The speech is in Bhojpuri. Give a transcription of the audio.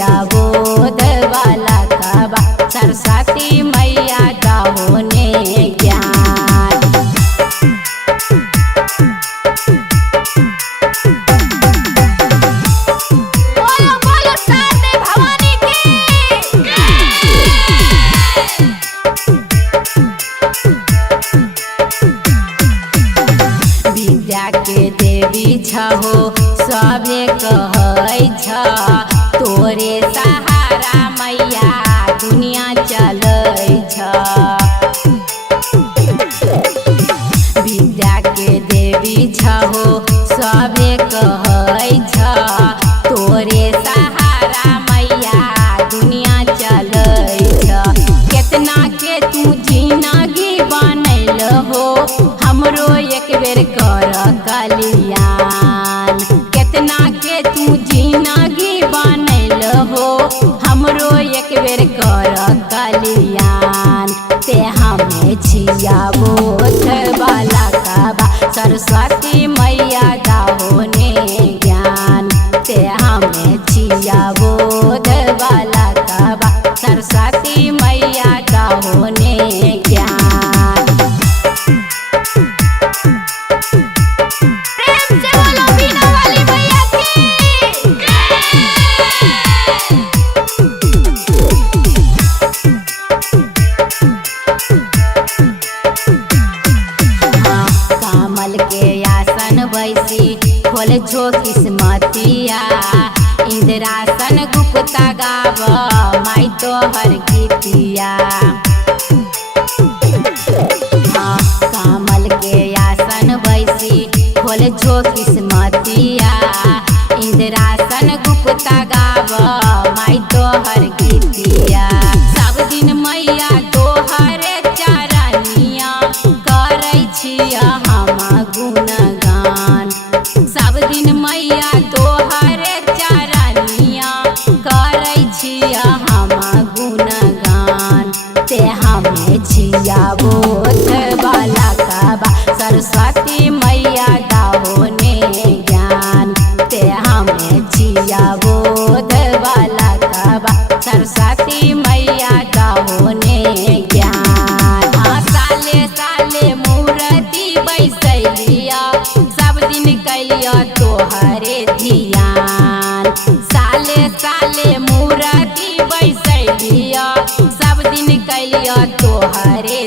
छिया बोध वाला कबा सरस्वती मैया दहो ने ज्ञान। बोलो बोलो शारदे भवानी की। विद्या के देवी छहो सभे कहै छ तोरे सहारा मैया दुनिया चलै छ। विद्या के देवी छहो सभे कहै छ तोरे सहारा मैया दुनिया चलै छ। केतना के तू जिंदगी बनैल हो हमरो एक बेर कर कल्याण। केतना के तू जिंदगी बनैल हो हमरो एक बेर कर कल्याण। ते हमें छिया बोध वाला कबा सरस्वती मैया दहो ने ज्ञान। ते हमें छिया बोध वाला कबा सरस्वती मैया दहो ने ज्ञान। प्रेम से बोलो बीना वाली मैया की। कमल के आसन बैसी खोल छो किस्मतिया इंद्रासन गुप्ता गाव माई तोहर गीतिया। कमल के आसन बैसी खोल छो किस्मतिया इंद्रासन गुप्ता गाव माई तोहर गीतिया। सब दिन मैया तोहर चरनिया करै छिया हम गुणगान। सब दिन मैया तोहर चरनिया करै छिया हम गुणगान। ते हमें छिया बोध वाला कबा सरस्वती मैया दहो ने ज्ञान। ते हमें छिया बोध वाला कबा सरस्वती मैया दहो ने ज्ञान। साले साले मूर्ति बैसलिया सब दिन कैलिया तोहरे ध्यान। साले साले मूर्ति बैसलिया सब दिन कैलिया तोहरे